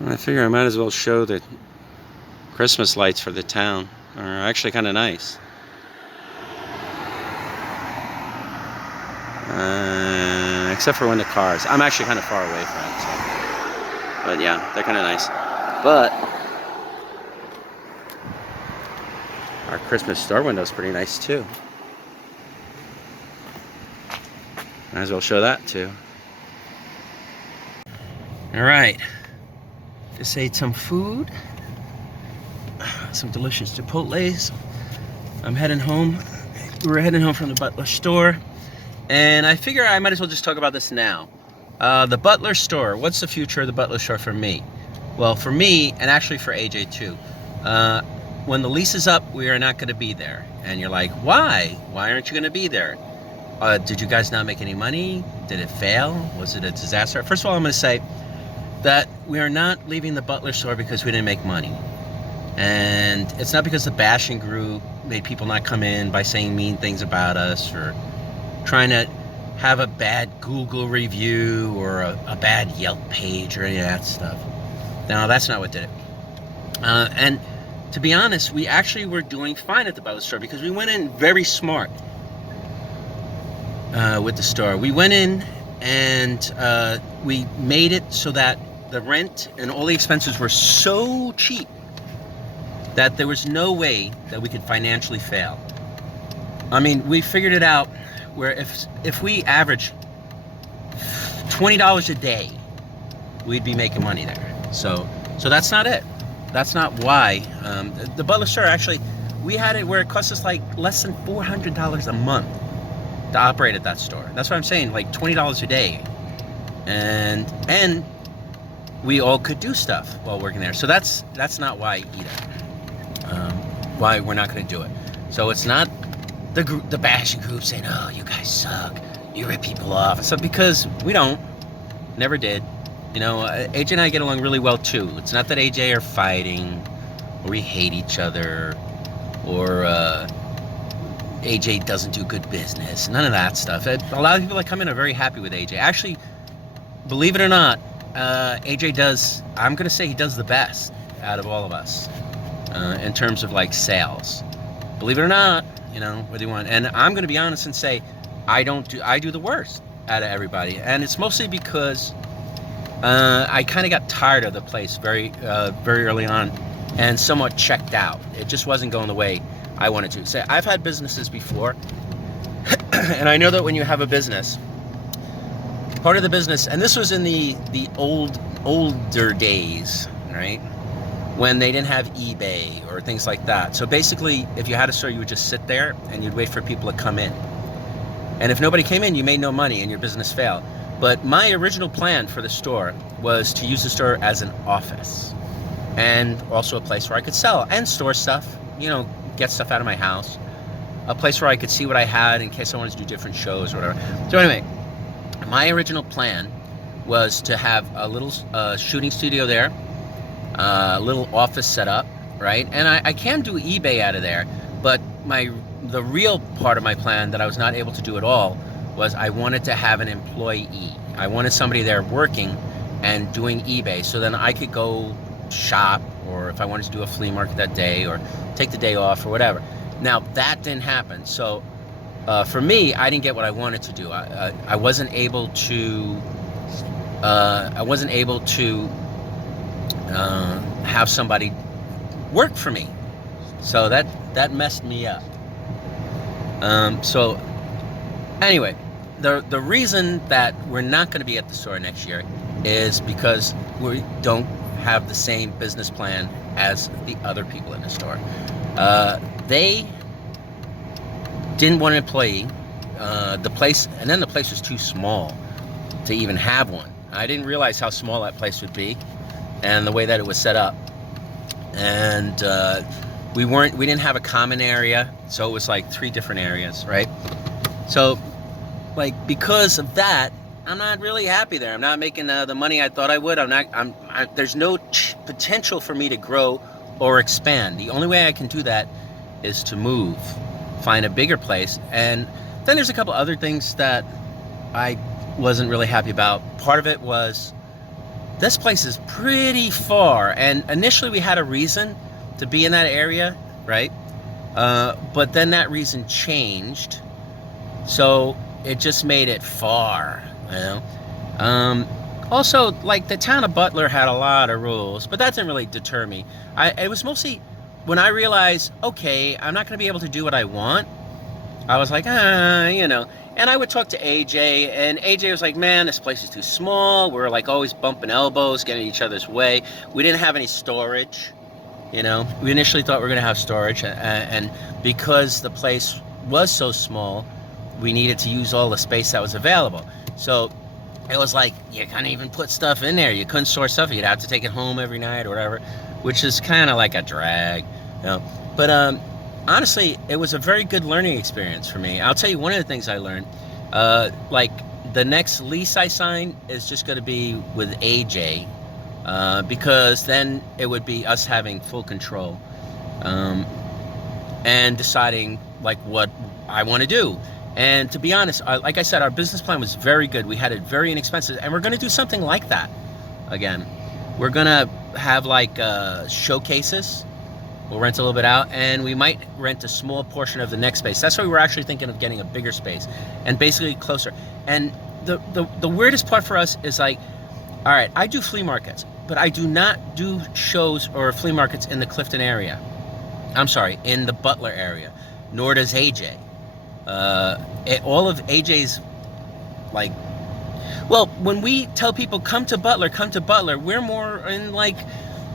I figure I might as well show the Christmas lights for the town. Are actually kind of nice. Except for when the cars. I'm actually kind of far away from it. So. But yeah, they're kind of nice. But our Christmas store window is pretty nice too. Might as well show that too. Alright. Just ate some food. Some delicious Chipotles. I'm heading home. We're heading home from the Butler Store. And I figure I might as well just talk about this now. The Butler Store. What's the future of the Butler Store for me? Well, for me, and actually for AJ too. When the lease is up, we are not going to be there. And you're like, why? Why aren't you going to be there? Did you guys not make any money? Did it fail? Was it a disaster? First of all, I'm going to say that we are not leaving the Butler Store because we didn't make money. And it's not because the bashing group made people not come in by saying mean things about us or trying to have a bad Google review or a bad Yelp page or any of that stuff. No, that's not what did it. And to be honest, we actually were doing fine at the Butler Store because we went in very smart with the store. We went in and we made it so that the rent and all the expenses were so cheap that there was no way that we could financially fail. I mean, we figured it out where if we average $20 a day, we'd be making money there. So that's not it. That's not why. The Butler Store, actually, we had it where it cost us like less than $400 a month to operate at that store. That's what I'm saying, like $20 a day. And we all could do stuff while working there. So that's not why either. Why we're not going to do it. So it's not the bashing group saying, oh, you guys suck, you rip people off. It's because we don't. Never did. You know, AJ and I get along really well too. It's not that AJ are fighting or we hate each other or AJ doesn't do good business. None of that stuff. A lot of people that come in are very happy with AJ. Actually, believe it or not, AJ does, I'm going to say he does the best out of all of us in terms of like sales. Believe it or not, you know, whether you want. And I'm going to be honest and say I do the worst out of everybody. And it's mostly because I kind of got tired of the place very early on and somewhat checked out. It just wasn't going the way I wanted to. Say, I've had businesses before, and I know that when you have a business, part of the business, and this was in the older days, right? When they didn't have eBay or things like that. So basically, if you had a store, you would just sit there and you'd wait for people to come in. And if nobody came in, you made no money and your business failed. But my original plan for the store was to use the store as an office and also a place where I could sell and store stuff, you know, get stuff out of my house, a place where I could see what I had in case I wanted to do different shows or whatever. So anyway, my original plan was to have a little shooting studio there, a little office set up, right? And I can do eBay out of there, but the real part of my plan that I was not able to do at all was I wanted to have an employee. I wanted somebody there working and doing eBay, so then I could go shop, or if I wanted to do a flea market that day, or take the day off, or whatever. Now, that didn't happen. So for me, I didn't get what I wanted to do. I wasn't able to have somebody work for me. So that messed me up. So anyway, the reason that we're not going to be at the store next year is because we don't have the same business plan as the other people in the store. They didn't want an employee. The place was too small to even have one. I didn't realize how small that place would be and the way that it was set up. And we didn't have a common area, so it was like 3 different areas, right? So like because of that, I'm not really happy there. I'm not making the money I thought I would. There's no potential for me to grow or expand. The only way I can do that is to move, find a bigger place. And then there's a couple other things that I wasn't really happy about. Part of it was this place is pretty far. And initially we had a reason to be in that area, right? But then that reason changed. So it just made it far, you know? Also, like, the town of Butler had a lot of rules, but that didn't really deter me. It was mostly when I realized, okay, I'm not going to be able to do what I want. I was like, you know. And I would talk to AJ, and AJ was like, man, this place is too small. We were like always bumping elbows, getting in each other's way. We didn't have any storage, you know. We initially thought we were going to have storage, and because the place was so small, we needed to use all the space that was available. So it was like, you couldn't even put stuff in there. You couldn't store stuff. You'd have to take it home every night or whatever, which is kind of like a drag, you know. But honestly, it was a very good learning experience for me. I'll tell you one of the things I learned, like the next lease I sign is just going to be with AJ, because then it would be us having full control, and deciding like what I want to do. And to be honest, like I said, our business plan was very good. We had it very inexpensive, and we're going to do something like that again. We're going to have like showcases. We'll rent a little bit out, and we might rent a small portion of the next space. That's why we're actually thinking of getting a bigger space and basically closer. And the weirdest part for us is like, all right, I do flea markets, but I do not do shows or flea markets in the Clifton area. I'm sorry, in the Butler area, nor does AJ. All of AJ's, like, well, when we tell people come to Butler, we're more in like,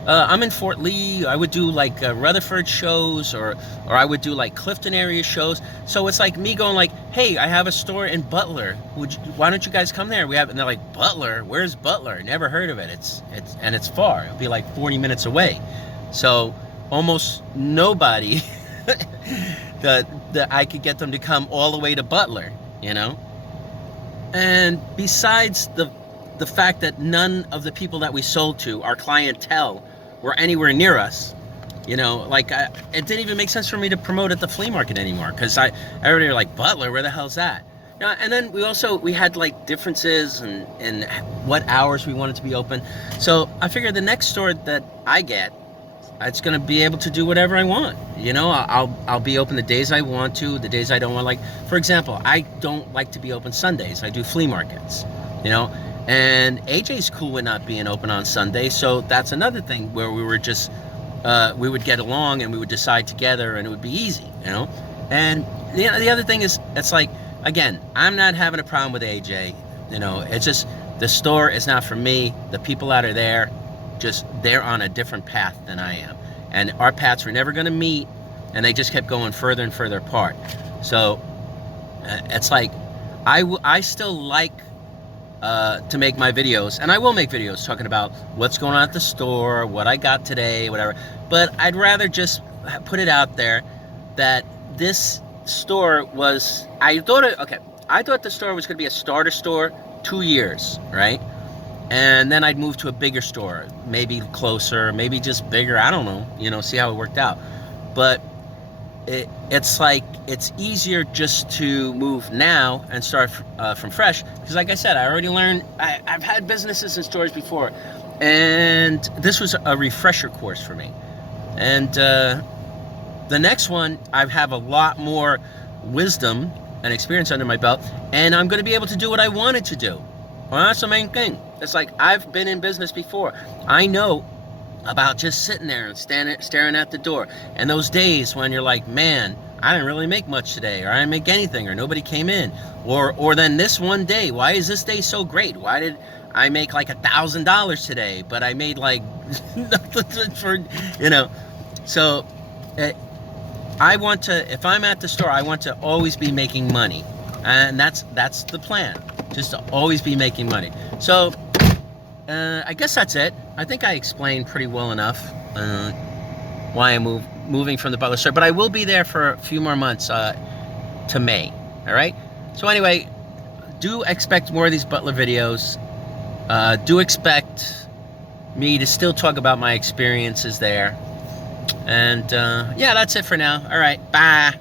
I'm in Fort Lee. I would do like Rutherford shows, or I would do like Clifton area shows. So it's like me going like, hey, I have a store in Butler. Why don't you guys come there? And they're like, Butler? Where's Butler? Never heard of it. It's far. It'll be like 40 minutes away. So almost nobody that I could get them to come all the way to Butler, you know? And besides the fact that none of the people that we sold to, our clientele, were anywhere near us, you know, like it didn't even make sense for me to promote at the flea market anymore, because everybody were like, Butler, where the hell's that? You know, and then we had like differences in what hours we wanted to be open. So I figured the next store that I get, it's gonna be able to do whatever I want. You know, I'll be open the days I want to, the days I don't want. Like, for example, I don't like to be open Sundays. I do flea markets, you know. And AJ's cool with not being open on Sunday, so that's another thing where we were just, we would get along and we would decide together, and it would be easy, you know. And the other thing is, it's like, again, I'm not having a problem with AJ, you know. It's just the store is not for me. The people that are there, they're on a different path than I am, and our paths were never going to meet, and they just kept going further and further apart. So it's like, I still like to make my videos, and I will make videos talking about what's going on at the store, what I got today, whatever, but I'd rather just put it out there that this store was, I thought the store was going to be a starter store 2 years, right? And then I'd move to a bigger store, maybe closer, maybe just bigger, I don't know, you know, see how it worked out. But it's like, it's easier just to move now and start from fresh, because like I said, I already learned, I've had businesses and stores before, and this was a refresher course for me. And the next one, I have a lot more wisdom and experience under my belt, and I'm going to be able to do what I wanted to do. Well, that's the main thing. It's like, I've been in business before. I know about just sitting there and staring at the door. And those days when you're like, man, I didn't really make much today, or I didn't make anything, or nobody came in. Or then this one day, why is this day so great? Why did I make like $1,000 today, but I made like nothing for, you know? So I want to, if I'm at the store, I want to always be making money. And that's the plan, just to always be making money. So I guess that's it. I think I explained pretty well enough why I'm moving from the Butler Store, but I will be there for a few more months to May. All right. So anyway, do expect more of these Butler videos. Do expect me to still talk about my experiences there. And yeah, that's it for now. All right. Bye.